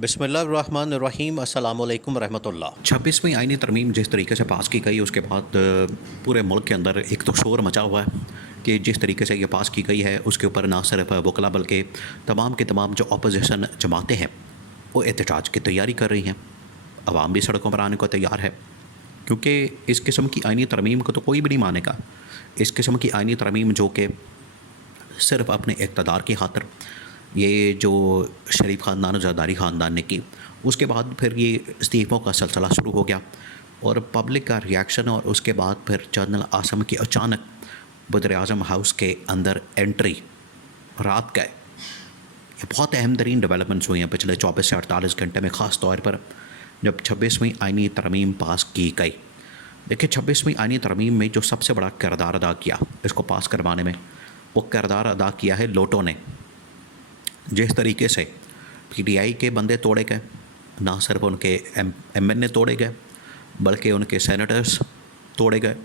बिस्मिल्लाहिर्रहमानिर्रहीम अस्सलामु अलैकुम रहमतुल्लाह। 26वीं आईनी तरमीम जिस तरीके से पास की गई उसके बाद पूरे मुल्क के अंदर एक तो शोर मचा हुआ है कि जिस तरीके से ये पास की गई है उसके ऊपर ना सिर्फ वकला बल्कि तमाम के तमाम जो अपोजिशन जमातें हैं वो एहतजाज की तैयारी कर रही हैं। अवाम भी सड़कों पर आने को तैयार है क्योंकि इस किस्म की आईनी तरमीम को तो कोई भी नहीं मानेगा। इस किस्म की आईनी तरमीम जो कि सिर्फ अपने इक़्तिदार की खातिर ये जो शरीफ ख़ानदान और ज़रदारी ख़ानदान ने की, उसके बाद फिर ये इस्तीफ़ों का सिलसिला शुरू हो गया और पब्लिक का रिएक्शन और उसके बाद फिर जनरल आसम की अचानक वज़ीर-ए-आज़म हाउस के अंदर एंट्री रात का ये बहुत अहम तरीन डेवलपमेंट्स हुई हैं पिछले 24 से 48 घंटे में, ख़ास तौर पर जब 26वीं आईनी तरमीम पास की गई। देखिए 26वीं आईनी तरमीम में जो सबसे बड़ा किरदार अदा किया इसको पास करवाने में, वो किरदार अदा किया है लोटों ने। जिस तरीके से पीटीआई के बंदे तोड़े गए, ना सिर्फ उनके एमएनए तोड़े गए बल्कि उनके सेनेटर्स तोड़े गए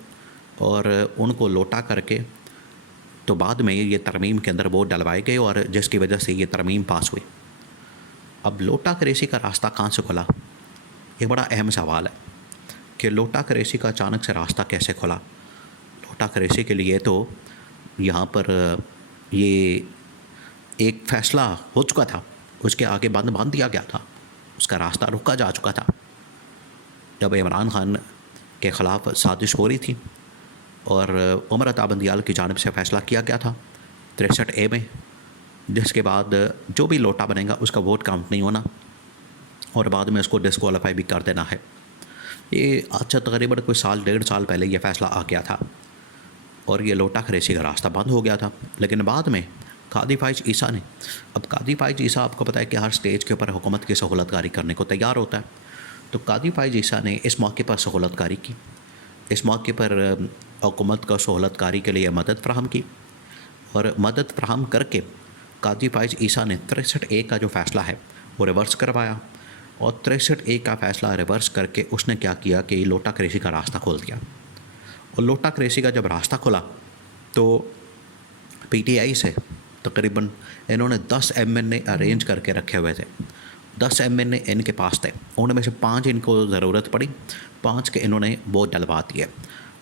और उनको लोटा करके तो बाद में ये तरमीम के अंदर वोट डलवाए गए और जिसकी वजह से ये तरमीम पास हुई। अब लोटा करेसी का रास्ता कहाँ से खुला, ये बड़ा अहम सवाल है कि लोटा करेसी का अचानक से रास्ता कैसे खुला। लोटा करेसी के लिए तो यहाँ पर ये एक फ़ैसला हो चुका था, उसके आगे बांध दिया गया था, उसका रास्ता रोका जा चुका था। जब इमरान खान के ख़िलाफ़ साजिश हो रही थी और उमर अता बंदियाल की जानिब से फ़ैसला किया गया था 63A में, जिसके बाद जो भी लोटा बनेगा उसका वोट काउंट नहीं होना और बाद में उसको डिस्क्वालीफाई भी कर देना है। ये अच्छा तकरीबन कोई साल 1.5 साल पहले ये फ़ैसला आ गया था और ये लोटा करेसी का रास्ता बंद हो गया था। लेकिन बाद में कादी फ़ाइज़ ईसा ने, अब कादी फ़ाइज़ ईसा आपको पता है कि हर स्टेज के ऊपर हुकूमत की सहूलतकारी करने को तैयार होता है, तो कादी फ़ाइज़ ईसा ने इस मौके पर सहूलतकारी की। इस मौके पर हुकूमत को सहूलतकारी के लिए मदद फ़राहम की और मदद फ़राहम करके कादी फ़ाइज़ ईसा ने 63A का जो फ़ैसला है वो रिवर्स करवाया और 63A का फ़ैसला रिवर्स करके उसने क्या किया कि लोटा करेसी का रास्ता खोल दिया। और लोटा करेसी का जब रास्ता खुला तो पीटीआई से तकरीबन इन्होंने 10 एमएनए अरेंज करके रखे हुए थे। 10 एमएनए इनके पास थे, उनमें से 5 इनको ज़रूरत पड़ी, 5 के इन्होंने वोट डलवा दिए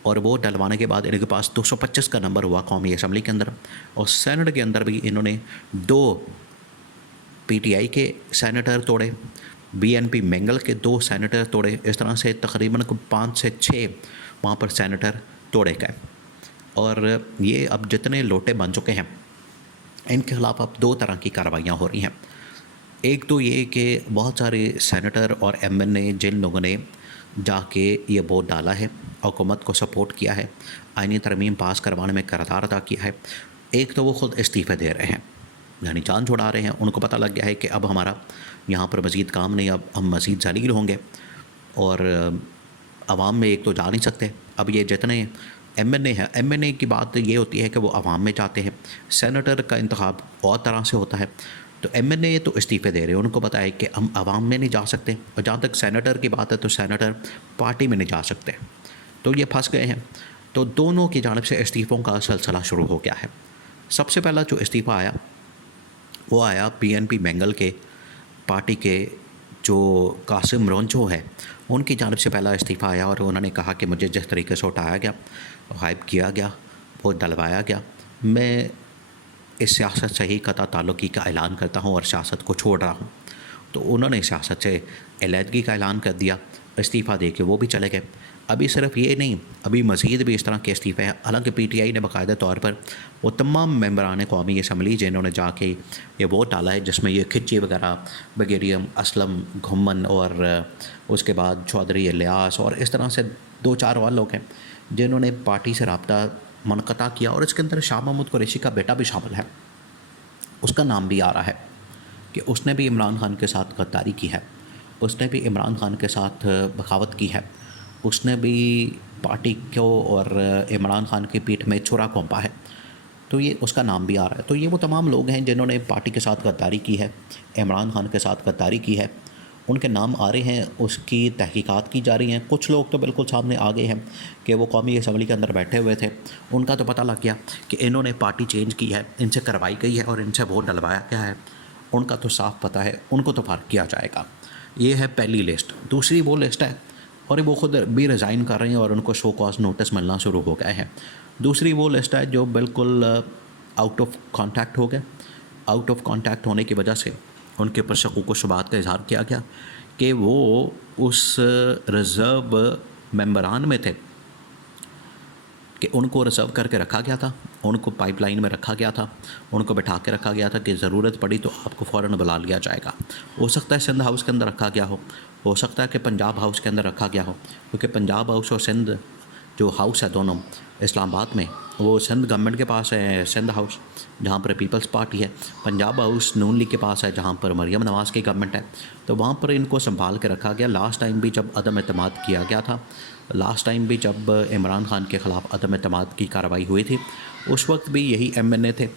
और वोट डलवाने के बाद इनके पास 225 का नंबर हुआ कौमी असम्बली के अंदर और सेनेट के अंदर भी इन्होंने 2 पीटीआई के सेनेटर तोड़े, बीएनपी मेंगल के 2 सेनेटर तोड़े। इस तरह से तकरीबन 5 से 6 वहाँ पर सेनेटर तोड़े गए और ये अब जितने लोटे बन चुके हैं इनके ख़िलाफ़ अब 2 तरह की कार्रवाइयाँ हो रही हैं। एक तो ये कि बहुत सारे सेनेटर और एमएनए जिन लोगों ने जाके ये वोट डाला है, हुकूमत को सपोर्ट किया है, आईनी तरमीम पास करवाने में किरदार अदा किया है, एक तो वो ख़ुद इस्तीफ़े दे रहे हैं, यानी जान छुड़ा रहे हैं। उनको पता लग गया है कि अब हमारा यहाँ पर मज़ीद काम नहीं, अब हम मज़ीद ज़लील होंगे और आवाम में एक तो जा नहीं सकते। अब ये जितने एमएनए है, एमएनए की बात ये होती है कि वो आवाम में जाते हैं, सेनेटर का इंतखाब और तरह से होता है। तो एमएनए तो इस्तीफ़े दे रहे हैं, उनको पता है कि हम आवाम में नहीं जा सकते और जहाँ तक सेनेटर की बात है तो सेनेटर पार्टी में नहीं जा सकते, तो ये फंस गए हैं। तो दोनों की जानिब से इस्तीफ़ों का सिलसिला शुरू हो गया है। सबसे पहला जो इस्तीफ़ा आया वो आया बीएनपी मेंगल के पार्टी के जो कासिम रोंचो है उनकी जानिब से पहला इस्तीफ़ा आया और उन्होंने कहा कि मुझे जिस तरीके से उठाया गया, गायब किया गया, वो डलवाया गया, मैं इस सियासत से ही कता ताल्लुक़ी का ऐलान करता हूँ और सियासत को छोड़ रहा हूँ। तो उन्होंने सियासत से अलहदगी का ऐलान कर दिया, इस्तीफ़ा दे के वो भी चले गए। अभी सिर्फ ये नहीं, अभी मज़ीद भी इस तरह के इस्तीफ़े हैं। हालांकि पीटीआई ने बाकायदा तौर पर वो तमाम मेंबरान कौमी असम्बली जिन्होंने जाके ये वोट डाला है, जिसमें ये खिच्ची वगैरह ब्रिगेडियर असलम घुम्मन और उसके बाद चौधरी इलियास और इस तरह से 2-4 और लोग हैं जिन्होंने पार्टी से रब्ता मुनक़ता किया और इसके अंदर शाह महमूद कुरैशी का बेटा भी शामिल है। उसका नाम भी आ रहा है कि उसने भी इमरान खान के साथ गद्दारी की है, उसने भी इमरान खान के साथ बगावत की है, उसने भी पार्टी को और इमरान खान की पीठ में छुरा घोंपा है, तो ये उसका नाम भी आ रहा है। तो ये वो तमाम लोग हैं जिन्होंने पार्टी के साथ गद्दारी की है, इमरान खान के साथ गद्दारी की है, उनके नाम आ रहे हैं, उसकी तहकीकात की जा रही हैं। कुछ लोग तो बिल्कुल सामने आ गए हैं कि वो कौमी असम्बली के अंदर बैठे हुए थे, उनका तो पता लग गया कि इन्होंने पार्टी चेंज की है, इनसे करवाई गई है और इनसे वोट डलवाया गया है उनका तो साफ पता है, उनको तो फार्ग किया जाएगा। ये है पहली लिस्ट। दूसरी वो लिस्ट है, और वो खुद भी रिज़ाइन कर रहे हैं और उनको शो कॉज नोटिस मिलना शुरू हो गए हैं। दूसरी वो लिस्ट है जो बिल्कुल आउट ऑफ कॉन्टैक्ट हो गए। आउट ऑफ कॉन्टैक्ट होने की वजह से उनके ऊपर शकूक व शुबात का इजहार किया गया कि वो उस रिज़र्व मेंबरान में थे, कि उनको रिज़र्व करके रखा गया था, उनको पाइपलाइन में रखा गया था, उनको बैठा के रखा गया था कि ज़रूरत पड़ी तो आपको फ़ौरन बुला लिया जाएगा। हो सकता है सिंध हाउस के अंदर रखा गया हो सकता है कि पंजाब हाउस के अंदर रखा गया हो, क्योंकि पंजाब हाउस और सिंध जो हाउस है दोनों इस्लामाबाद में, वो सिंध गवर्नमेंट के पास है सिंध हाउस जहाँ पर पीपल्स पार्टी है, पंजाब हाउस नून लीग के पास है जहाँ पर मरियम नवाज़ की गवर्नमेंट है। तो वहाँ पर इनको संभाल के रखा गया। लास्ट टाइम भी जब अदम एतमाद किया गया था, लास्ट टाइम भी जब इमरान खान के ख़िलाफ़ अदम एतमाद की कार्रवाई हुई थी, उस वक्त भी यही MNA थे,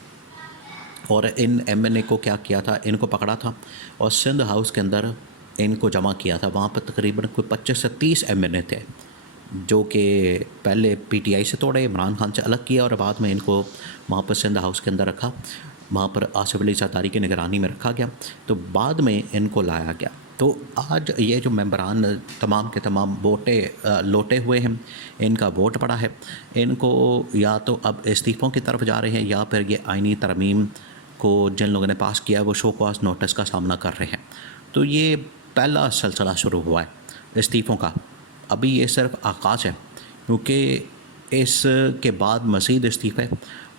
और इन MNA को क्या किया था, इनको पकड़ा था और सिंध हाउस के अंदर इनको जमा किया था। वहाँ पर तकरीबन कोई 25 से 30 MNA थे, जो कि पहले PTI से तोड़े, इमरान खान से अलग किया और बाद में इनको वहाँ पर सिंध हाउस के अंदर रखा, वहाँ पर आसिफ अली ज़रदारी की निगरानी में रखा गया। तो बाद में इनको लाया गया। तो आज ये जो मेंबरान तमाम के तमाम लोटे हुए हैं, इनका वोट पड़ा है, इनको या तो अब इस्तीफ़ों की तरफ जा रहे हैं या फिर ये आइनी तरमीम को जिन लोगों ने पास किया वो शो कॉज नोटिस का सामना कर रहे हैं। तो ये पहला सिलसिला शुरू हुआ है इस्तीफ़ों का। अभी ये सिर्फ आगाज़ है, क्योंकि इसके बाद मज़ीद इस्तीफ़े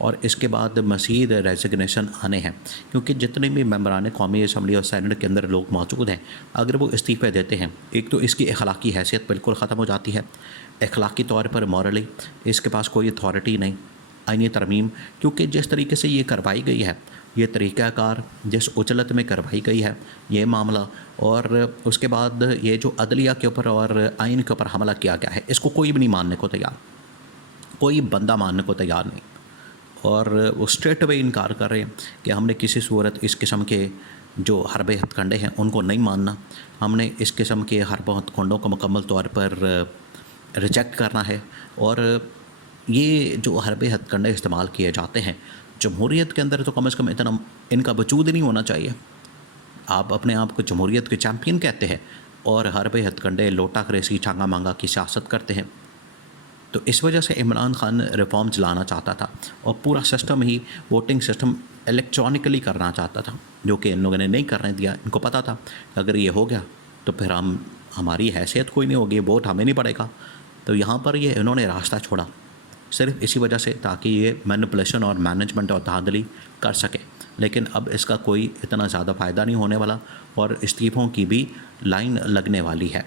और इसके बाद मज़ीद रेजिग्नेशन आने हैं, क्योंकि जितने भी मेंबरान कौमी असम्बली और सेनेट के अंदर लोग मौजूद हैं, अगर वो इस्तीफ़े देते हैं, एक तो इसकी अखलाकी हैसियत बिल्कुल ख़त्म हो जाती है, अखलाकी तौर पर मॉरली इसके पास कोई अथॉरिटी नहीं। आइनी तरमीम, क्योंकि जिस तरीके से ये करवाई गई है, ये तरीक़ाकार जिस उजलत में करवाई गई है ये मामला, और उसके बाद ये जो अदलिया के ऊपर और आइन के ऊपर हमला किया गया है, इसको कोई भी नहीं मानने को तैयार, कोई बंदा मानने को तैयार नहीं। और वो स्ट्रेट अवे इनकार कर रहे हैं कि हमने किसी सूरत इस किस्म के जो हरबे हथकंडे हैं उनको नहीं मानना, हमने इस किस्म के हरबे हथकंडों को मुकम्मल तौर पर रिजेक्ट करना है। और ये जो हरबे हथकंडे इस्तेमाल किए जाते हैं जमहूरियत के अंदर, तो कम से कम इतना इनका वजूद नहीं होना चाहिए। आप अपने आप को जमहूरियत के चैम्पियन कहते हैं और हरबे हथकंडे लोटा क्रेसी छांगा मांगा की सियासत करते हैं। तो इस वजह से इमरान खान रिफॉर्म चलाना चाहता था और पूरा सिस्टम ही, वोटिंग सिस्टम इलेक्ट्रॉनिकली करना चाहता था, जो कि इन लोगों ने नहीं करने दिया। इनको पता था अगर ये हो गया तो फिर हमारी हैसियत कोई नहीं होगी, वोट हमें नहीं पड़ेगा। तो यहाँ पर ये इन्होंने रास्ता छोड़ा सिर्फ इसी वजह से, ताकि ये मैनिपुलेशन और मैनेजमेंट और धांधली कर सके। लेकिन अब इसका कोई इतना ज़्यादा फ़ायदा नहीं होने वाला और इस्तीफ़ों की भी लाइन लगने वाली है।